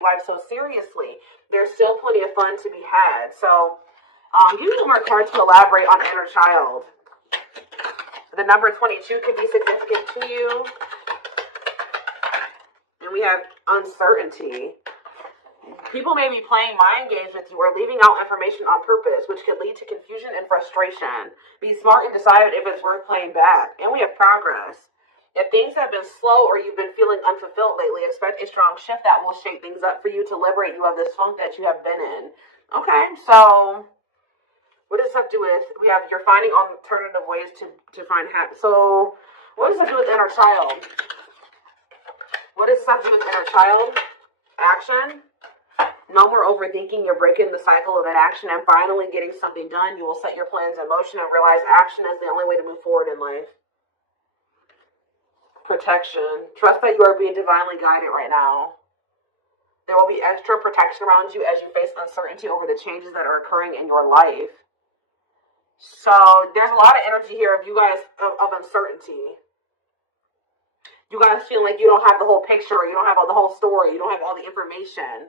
life so seriously. There's still plenty of fun to be had. So, give me one more card to elaborate on inner child. The number 22 could be significant to you. And we have uncertainty. People may be playing mind games with you or leaving out information on purpose, which could lead to confusion and frustration. Be smart and decide if it's worth playing back. And we have progress. If things have been slow or you've been feeling unfulfilled lately, expect a strong shift that will shake things up for you to liberate you of this funk that you have been in. Okay, so what does this have to do with? We have you're finding alternative ways to find happiness. So what does it do with inner child? What does this have to do with inner child? Action. No more overthinking. You're breaking the cycle of inaction and finally getting something done. You will set your plans in motion and realize action is the only way to move forward in life. Protection. Trust that you are being divinely guided right now. There will be extra protection around you as you face uncertainty over the changes that are occurring in your life. So there's a lot of energy here of you guys of uncertainty. You guys feel like you don't have the whole picture, or you don't have the whole story, you don't have all the information.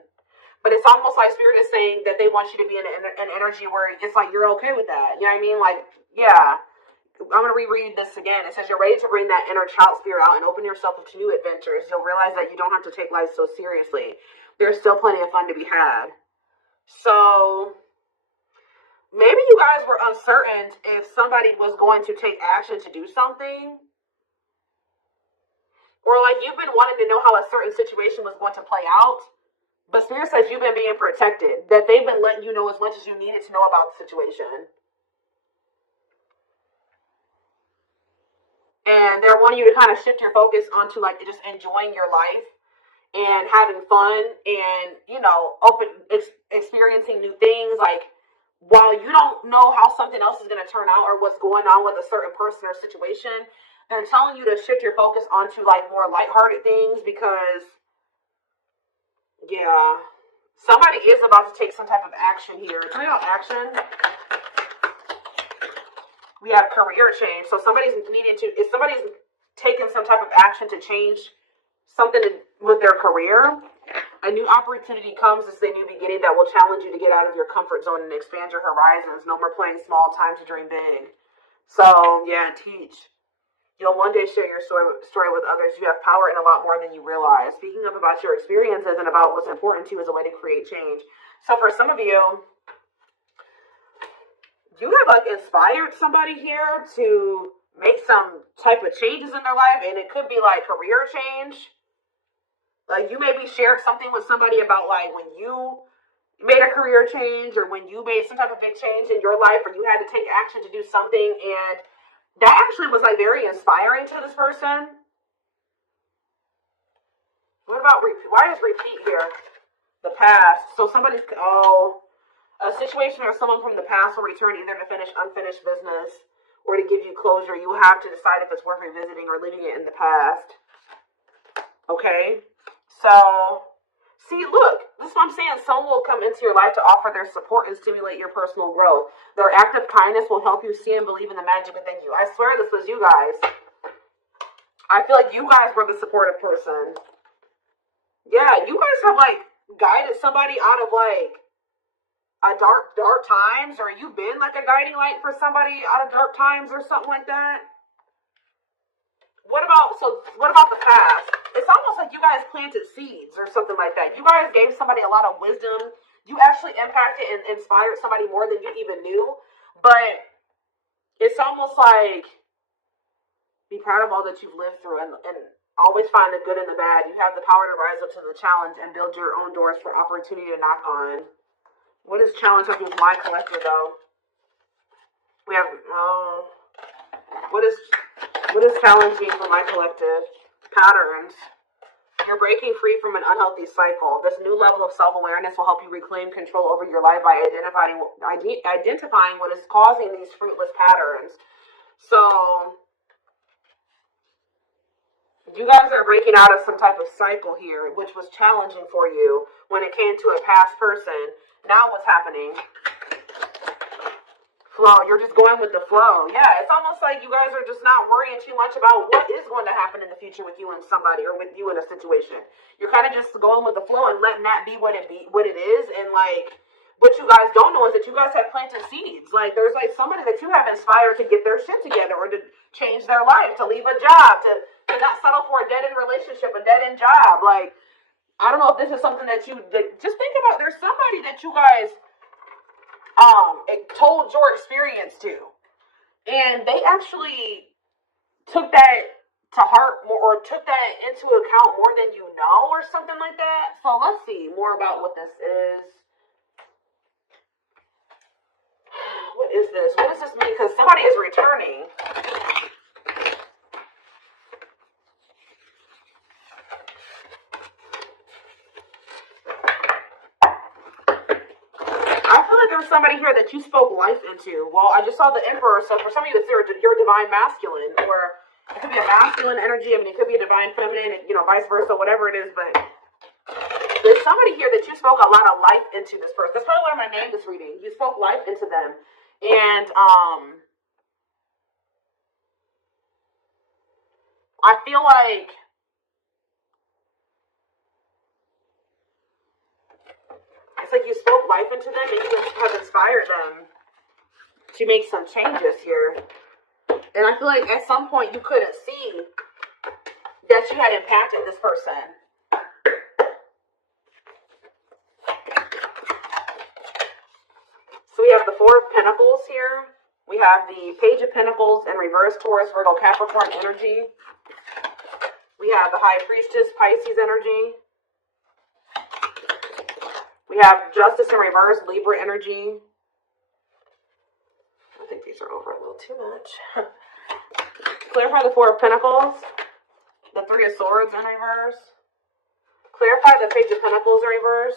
But it's almost like Spirit is saying that they want you to be in an energy where it's like you're okay with that. You know what I mean? Like, yeah. I'm going to reread this again. It says you're ready to bring that inner child spirit out and open yourself up to new adventures. You'll realize that you don't have to take life so seriously. There's still plenty of fun to be had. So maybe you guys were uncertain if somebody was going to take action to do something. Or like you've been wanting to know how a certain situation was going to play out. But Spirit says you've been being protected. That they've been letting you know as much as you needed to know about the situation. And they're wanting you to kind of shift your focus onto like just enjoying your life and having fun and, you know, experiencing new things. Like while you don't know how something else is going to turn out or what's going on with a certain person or situation, they're telling you to shift your focus onto like more lighthearted things because, yeah, somebody is about to take some type of action here. Tell me about action. We have career change. So somebody's taking some type of action to change something with their career, a new opportunity comes as a new beginning that will challenge you to get out of your comfort zone and expand your horizons. No more playing small, time to dream big. So, yeah, teach. You'll one day share your story with others. You have power in a lot more than you realize. Speaking up about your experiences and about what's important to you is a way to create change. So for some of you, you have like inspired somebody here to make some type of changes in their life, and it could be like career change. Like you maybe shared something with somebody about like when you made a career change or when you made some type of big change in your life or you had to take action to do something, and that actually was like very inspiring to this person. What about repeat? Why is repeat here? The past. So somebody's a situation or someone from the past will return either to finish unfinished business or to give you closure. You have to decide if it's worth revisiting or leaving it in the past. Okay? So, see, look, this is what I'm saying. Someone will come into your life to offer their support and stimulate your personal growth. Their act of kindness will help you see and believe in the magic within you. I swear this was you guys. I feel like you guys were the supportive person. Yeah, you guys have, like, guided somebody out of, like, a dark times, or you've been like a guiding light for somebody out of dark times or something like that. What about the past? It's almost like you guys planted seeds or something like that. You guys gave somebody a lot of wisdom. You actually impacted and inspired somebody more than you even knew. But it's almost like be proud of all that you've lived through and always find the good and the bad. You have the power to rise up to the challenge and build your own doors for opportunity to knock on. What does challenge have to do with my collective, though? We have, what is challenging for my collective? Patterns. You're breaking free from an unhealthy cycle. This new level of self-awareness will help you reclaim control over your life by identifying what is causing these fruitless patterns. So, you guys are breaking out of some type of cycle here, which was challenging for you when it came to a past person. Now what's happening? flow. You're just going with the flow. Yeah, it's almost like you guys are just not worrying too much about what is going to happen in the future with you and somebody, or with you in a situation. You're kind of just going with the flow and letting that be what it is. And like, what you guys don't know is that you guys have planted seeds. Like, there's like somebody that you have inspired to get their shit together, or to change their life, to leave a job, to not settle for a dead-end relationship, a dead-end job. Like, I don't know if this is something that you just think about. There's somebody that you guys told your experience to, and they actually took that to heart more, or took that into account more than you know, or something like that. So let's see more about what this is. What is this? What does this mean? Because somebody is returning. Somebody here that you spoke life into. Well, I just saw the Emperor, so for some of you, it's your divine masculine, or it could be a masculine energy. I mean, it could be a divine feminine, vice versa, whatever it is. But there's somebody here that you spoke a lot of life into this person. That's probably why I'm going to name this reading. You spoke life into them, and I feel like it's like you spoke life into them, and you have inspired them to make some changes here. And I feel like at some point you couldn't see that you had impacted this person. So we have the Four of Pentacles here. We have the Page of Pentacles in reverse, Taurus, Virgo, Capricorn energy. We have the High Priestess, Pisces energy. We have Justice in reverse, Libra energy. I think these are over a little too much. Clarify the Four of Pentacles, the Three of Swords in reverse. Clarify the Page of Pentacles in reverse.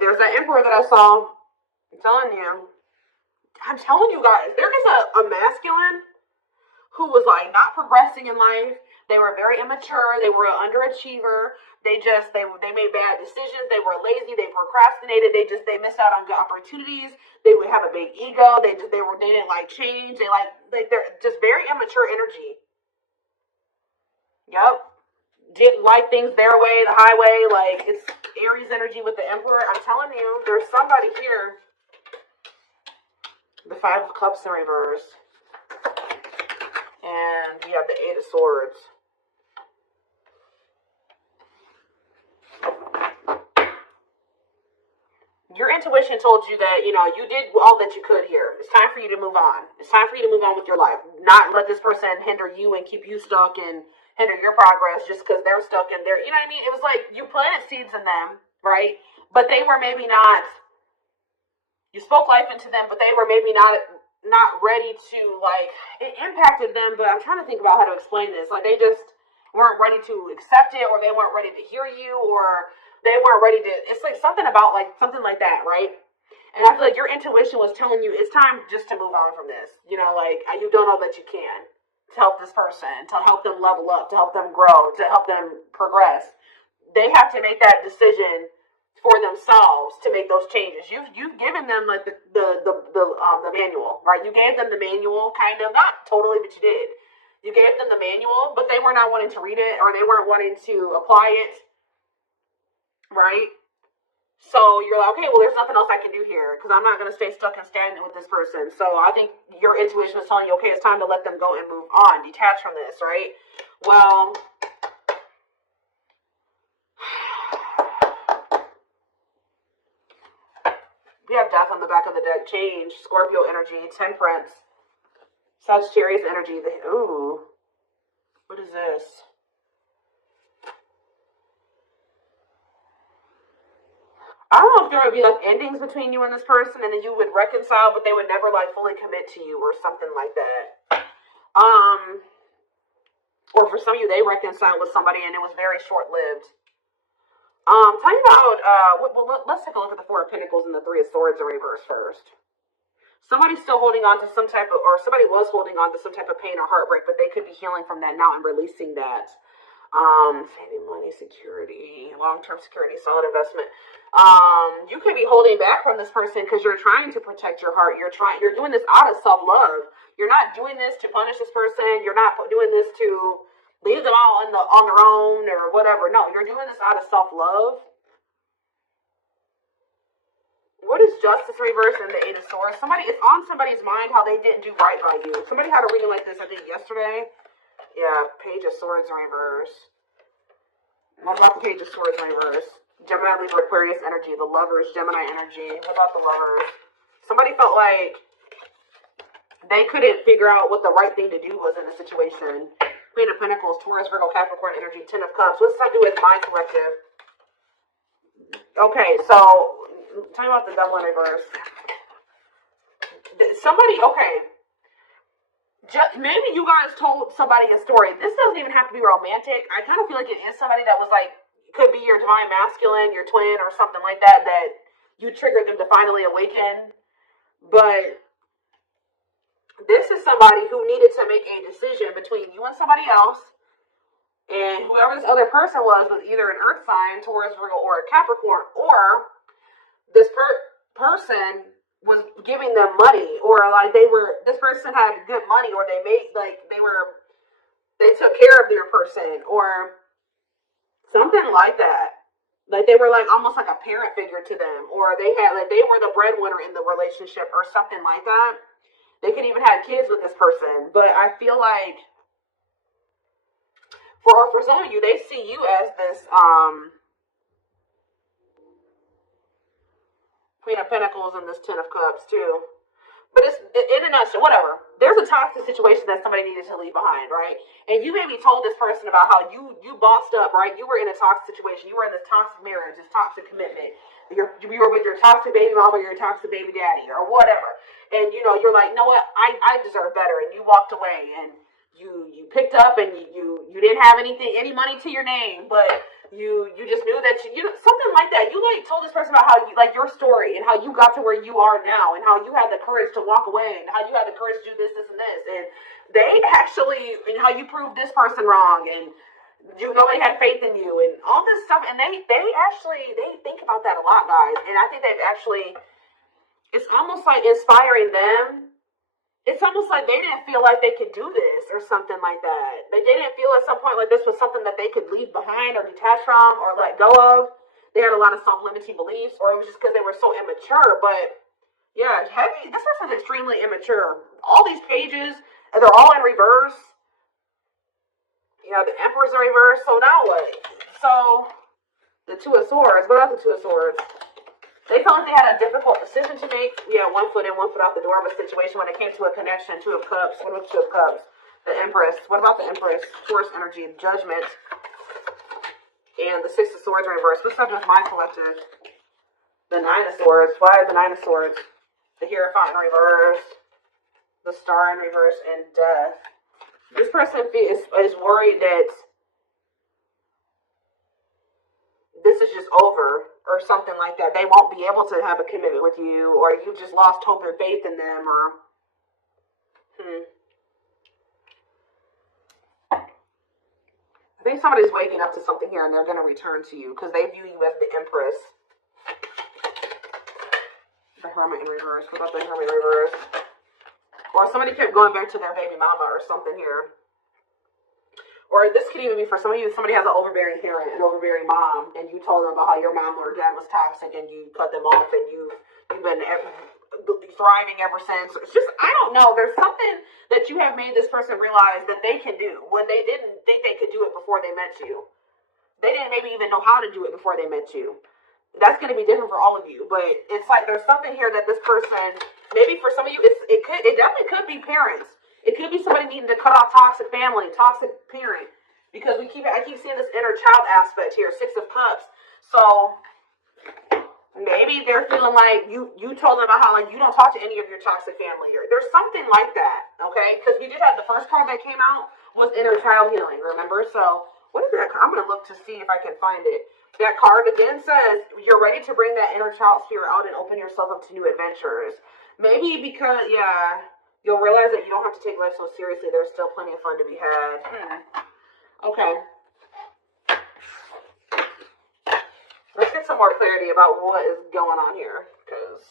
There's that Emperor that I saw. I'm telling you guys, there is a masculine who was like not progressing in life. They were very immature. They were an underachiever. They made bad decisions. They were lazy. They procrastinated. They missed out on good opportunities. They would have a big ego. They didn't like change. They're just very immature energy. Yep. Didn't like things their way, the highway. Like, it's Aries energy with the Emperor. I'm telling you, there's somebody here. The Five of Cups in reverse. And we have the Eight of Swords. Your intuition told you that, you did all that you could here. It's time for you to move on. It's time for you to move on with your life. Not let this person hinder you and keep you stuck and hinder your progress just because they're stuck in there. You know what I mean? It was like you planted seeds in them, right? But they were maybe not, you spoke life into them, but they were maybe not ready to, like, it impacted them, but I'm trying to think about how to explain this. Like, they just weren't ready to accept it, or they weren't ready to hear you, or they weren't ready to, it's like something like that, right? And I feel like your intuition was telling you it's time just to move on from this. You've done all that you can to help this person, to help them level up, to help them grow, to help them progress. They have to make that decision for themselves to make those changes. You've given them like the manual, right? You gave them the manual, kind of, not totally, but you did. You gave them the manual, but they were not wanting to read it, or they weren't wanting to apply it, right? So you're like, okay, well, there's nothing else I can do here because I'm not going to stay stuck and stagnant with this person. So I think your intuition is telling you, okay, it's time to let them go and move on, detach from this, right? Well, we have Death on the back of the deck, Change, Scorpio energy, Temperance, Sagittarius energy. Ooh, what is this? I don't know if there would be like endings between you and this person, and then you would reconcile, but they would never like fully commit to you or something like that. Or for some of you, they reconciled with somebody and it was very short-lived. Tell me about, let's take a look at the Four of Pentacles and the Three of Swords in reverse first. Somebody's still holding on to some type of, or somebody was holding on to some type of pain or heartbreak, but they could be healing from that now and releasing that. Saving money, security, long-term security, solid investment. You could be holding back from this person because you're trying to protect your heart. You're doing this out of self-love. You're not doing this to punish this person. You're not doing this to leave them all on their own or whatever. No, you're doing this out of self-love. What is justice reverse and the Eight of Swords? It's on somebody's mind how they didn't do right by you. Somebody had a reading like this, I think, yesterday. Yeah, Page of Swords in reverse. What about the Page of Swords in reverse? Gemini, Libra, Aquarius energy. The Lovers, Gemini energy. What about the Lovers? Somebody felt like they couldn't figure out what the right thing to do was in the situation. Queen of Pentacles, Taurus, Virgo, Capricorn energy. Ten of Cups. What's this have to do with my collective? Okay, so tell me about the Devil in reverse. Maybe you guys told somebody a story. This doesn't even have to be romantic. I kind of feel like it is somebody that was like, could be your divine masculine, your twin, or something like that, that you triggered them to finally awaken. But this is somebody who needed to make a decision between you and somebody else, and whoever this other person was either an earth sign, Taurus, Virgo, or a Capricorn, or this person was giving them money, or like this person had good money, or they took care of their person, or something like that. Like they were like almost like a parent figure to them, or they were the breadwinner in the relationship, or something like that. They could even have kids with this person, but I feel like for some of you, they see you as this Queen of Pentacles and this Ten of Cups too. But it's in a nutshell, whatever. There's a toxic situation that somebody needed to leave behind, right? And you maybe told this person about how you bossed up, right? You were in a toxic situation. You were in this toxic marriage, this toxic commitment. You were with your toxic baby mama, or your toxic baby daddy, or whatever. And you're like, no, what? I deserve better. And you walked away, and you picked up, and you didn't have any money to your name, but you just knew that you something like that. You like told this person about how you like your story and how you got to where you are now, and how you had the courage to walk away, and how you had the courage to do this, and this, and they actually, and how you proved this person wrong, and nobody had faith in you, and all this stuff. And they think about that a lot, guys. And I think it's almost like inspiring them. It's almost like they didn't feel like they could do this or something like that. Like they didn't feel at some point like this was something that they could leave behind or detach from or let go of. They had a lot of self-limiting beliefs, or it was just because they were so immature. But yeah, this person's extremely immature. All these pages, and they're all in reverse. Yeah, the Emperor's in reverse. So now what? So the Two of Swords. What about the Two of Swords? They felt like they had a difficult decision to make. Yeah, 1 foot in, 1 foot out the door of a situation when it came to a connection. Two of Cups. What about the Two of Cups? The Empress. What about the Empress? Taurus energy, Judgment. And the Six of Swords in reverse. What's up with my collective? The Nine of Swords. Why the Nine of Swords? The Hierophant in reverse. The Star in reverse. And Death. This person is worried that this is just over, or something like that. They won't be able to have a commitment with you, or you just lost hope and faith in them, or I think somebody's waking up to something here, and they're going to return to you because they view you as the Empress. The Hermit in reverse. What about the Hermit in reverse? Or somebody kept going back to their baby mama or something here. Or this could even be for some of you, somebody has an overbearing parent, an overbearing mom, and you told them about how your mom or dad was toxic, and you cut them off, and you've been thriving ever since. It's just, I don't know, there's something that you have made this person realize that they can do when they didn't think they could do it before they met you. They didn't maybe even know how to do it before they met you. That's going to be different for all of you, but it's like there's something here that this person, maybe for some of you, it definitely could be parents. It could be somebody needing to cut off toxic family, toxic parent, because I keep seeing this inner child aspect here, Six of Cups. So maybe they're feeling like you told them about how like you don't talk to any of your toxic family, or there's something like that, okay? Because we did have the first card that came out was inner child healing, remember? So what is that? I'm going to look to see if I can find it. That card again says you're ready to bring that inner child spirit out and open yourself up to new adventures. Maybe because, you'll realize that you don't have to take life so seriously. There's still plenty of fun to be had. Okay. get some more clarity about what is going on here, because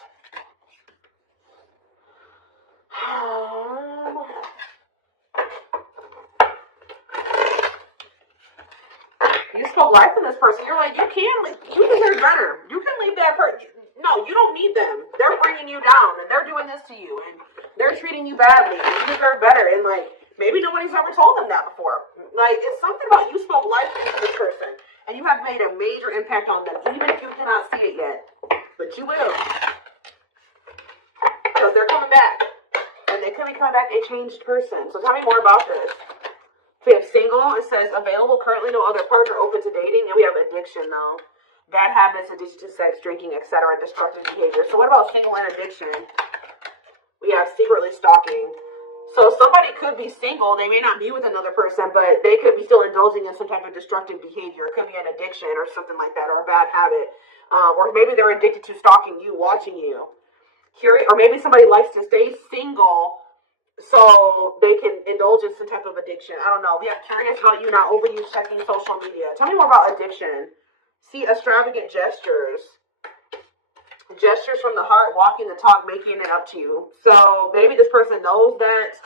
you spoke life in this person. You're like, you deserve better. You can leave that person. No, you don't need them. They're bringing you down, and they're doing this to you, and they're treating you badly. You deserve better, and like, maybe nobody's ever told them that before. Like, it's something about you spoke life into this person, and you have made a major impact on them, even if you cannot see it yet. But you will. Because they're coming back. And they could be coming back a changed person. So tell me more about this. We have single. It says available, currently no other partner, open to dating. And we have addiction, though. Bad habits, addiction to sex, drinking, etc. Destructive behavior. So what about single and addiction? We have secretly stalking. So somebody could be single. They may not be with another person, but they could be still indulging in some type of destructive behavior. It could be an addiction or something like that, or a bad habit. Or maybe they're addicted to stalking you, watching you. Curious, or maybe somebody likes to stay single so they can indulge in some type of addiction. I don't know. We have curious about you, not overuse checking social media. Tell me more about addiction. See, extravagant gestures. Gestures from the heart, walking the talk, making it up to you. So maybe this person knows that.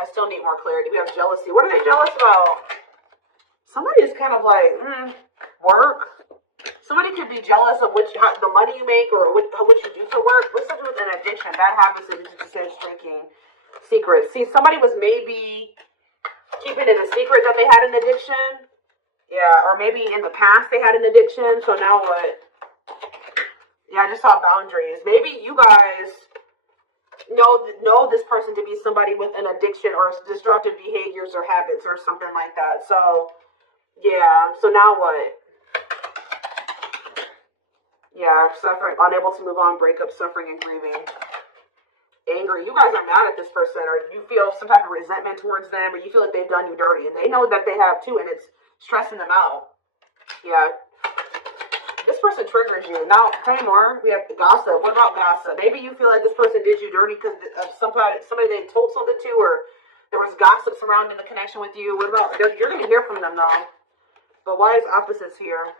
I still need more clarity. We have jealousy. What are they jealous about? Somebody is kind of like, work. Somebody could be jealous of the money you make or what you do for work. What's up with an addiction? Bad habits, addiction to sex, drinking, secrets. See, somebody was maybe keeping it a secret that they had an addiction. Yeah, or maybe in the past they had an addiction. So now what? Yeah, I just saw boundaries. Maybe you guys know this person to be somebody with an addiction or destructive behaviors or habits or something like that. So, yeah. So now what? Yeah, suffering, unable to move on, breakup, suffering, and grieving. Angry. You guys are mad at this person, or you feel some type of resentment towards them, or you feel like they've done you dirty, and they know that they have too, and it's stressing them out. Yeah. This person triggers you. Now, tell me more. We have gossip. What about gossip? Maybe you feel like this person did you dirty because of somebody they told something to, or there was gossip surrounding the connection with you. What about, you're going to hear from them, though. But why is opposites here?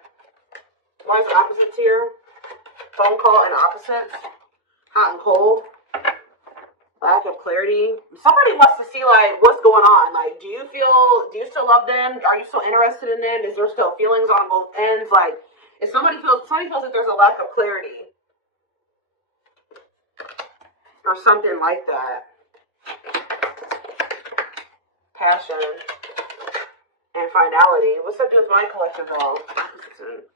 Why is opposites here? Phone call and opposites. Hot and cold. Lack of clarity. Somebody wants to see, like, what's going on. Like, do you still love them? Are you still interested in them? Is there still feelings on both ends? Like, if somebody feels like there's a lack of clarity. Or something like that. Passion. And finality. What's that do with my collective, though?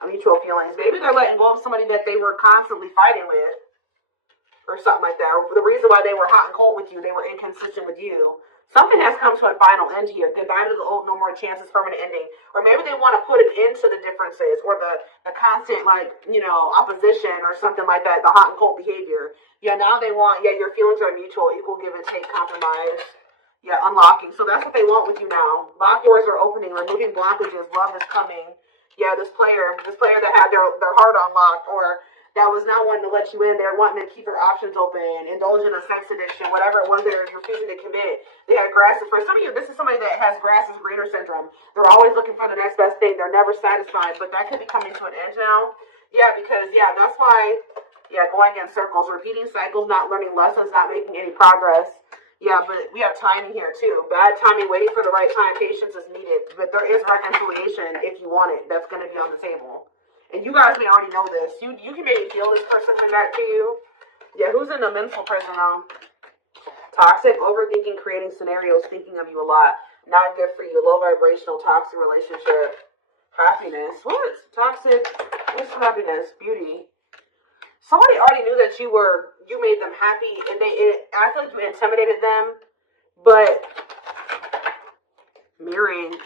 Mutual feelings. Maybe they're letting go of somebody that they were constantly fighting with. Or something like that. Or the reason why they were hot and cold with you, they were inconsistent with you. Something has come to a final end here. Goodbye to the old, no more chances, permanent ending. Or maybe they want to put an end to the differences. Or the constant, opposition or something like that. The hot and cold behavior. Yeah, now they want, your feelings are mutual, equal give and take, compromise. Yeah, unlocking. So that's what they want with you now. Lock doors are opening, removing blockages, love is coming. Yeah, this player that had their heart unlocked, or that was not wanting to let you in, they're wanting to keep their options open, indulge in a sex addiction, whatever it was they're refusing to commit. They had grass is for some of you, this is somebody that has grass is greener syndrome. They're always looking for the next best thing. They're never satisfied, but that could be coming to an end now. Yeah, because, that's why, going in circles, repeating cycles, not learning lessons, not making any progress. Yeah, but we have timing here, too. Bad timing, waiting for the right time. Patience is needed. But there is reconciliation if you want it. That's going to be on the table. And you guys may already know this. You can maybe feel this person coming back to you. Yeah, who's in the mental prison now? Toxic, overthinking, creating scenarios, thinking of you a lot. Not good for you. Low vibrational, toxic relationship. Happiness. What? Toxic. What's happiness? Beauty. Somebody already knew that you made them happy, and I feel like you intimidated them, but mirroring.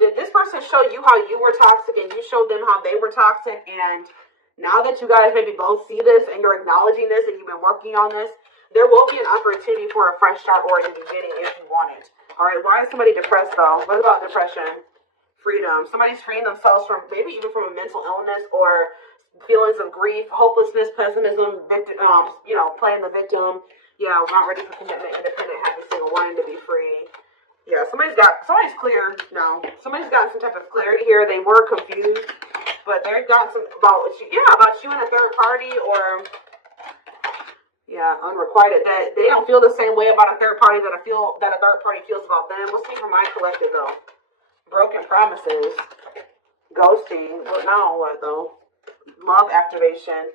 Did this person show you how you were toxic, and you showed them how they were toxic, and now that you guys maybe both see this, and you're acknowledging this, and you've been working on this, there will be an opportunity for a fresh start or a new beginning if you want it. Alright, why is somebody depressed, though? What about depression? Freedom. Somebody's freeing themselves from, maybe even from a mental illness, or feelings of grief, hopelessness, pessimism, victim, playing the victim. Yeah, not ready for commitment, independent, happy, single, wanting to be free. Yeah, somebody's clear now. Somebody's gotten some type of clarity here. They were confused. But they've got some about you and a third party, or unrequited. That they don't feel the same way about a third party that a third party feels about them. Let's see for my collective though. Broken promises, ghosting. Well, now what though? Love activation,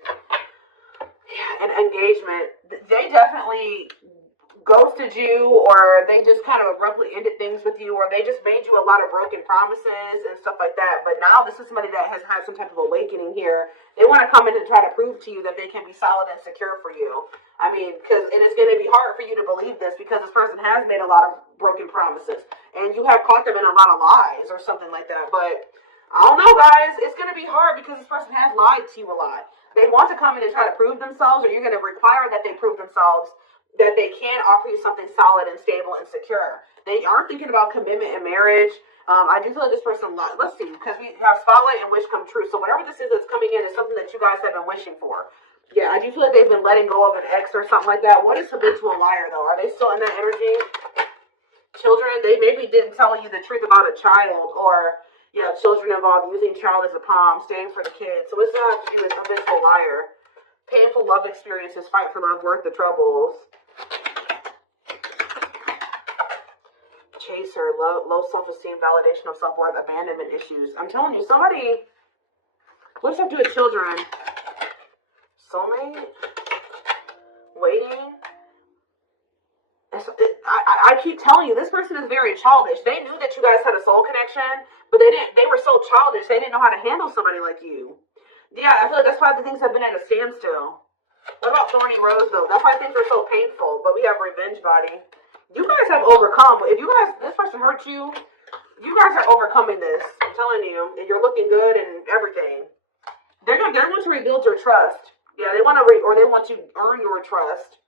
and engagement. They definitely ghosted you, or they just kind of abruptly ended things with you, or they just made you a lot of broken promises and stuff like that. But now this is somebody that has had some type of awakening here. They want to come in and try to prove to you that they can be solid and secure for you. I mean, and it's going to be hard for you to believe this because this person has made a lot of broken promises, and you have caught them in a lot of lies or something like that. But I don't know, guys. It's going to be hard because this person has lied to you a lot. They want to come in and try to prove themselves, or you're going to require that they prove themselves, that they can offer you something solid and stable and secure. They aren't thinking about commitment and marriage. I do feel like this person, let's see, because we have spotlight and wish come true. So whatever this is that's coming in is something that you guys have been wishing for. Yeah, I do feel like they've been letting go of an ex or something like that. What is habitual liar, though? Are they still in that energy? Children, they maybe didn't tell you the truth about a child, or, children involved using child as a palm, staying for the kids. So what's that have to do with habitual liar? Painful love experiences, fight for love, worth the troubles. Chaser, low self-esteem, validation of self-worth, abandonment issues. I'm telling you, somebody, what does that do with children? Soulmate? Waiting? I keep telling you, this person is very childish. They knew that you guys had a soul connection, but they were so childish, they didn't know how to handle somebody like you. Yeah, I feel like that's why the things have been at a standstill. What about Thorny Rose, though? That's why things are so painful, but we have Revenge Body. You guys have overcome. If this person hurt you, you guys are overcoming this. I'm telling you, and you're looking good and everything. They're going to rebuild your trust. Yeah, they want to earn your trust.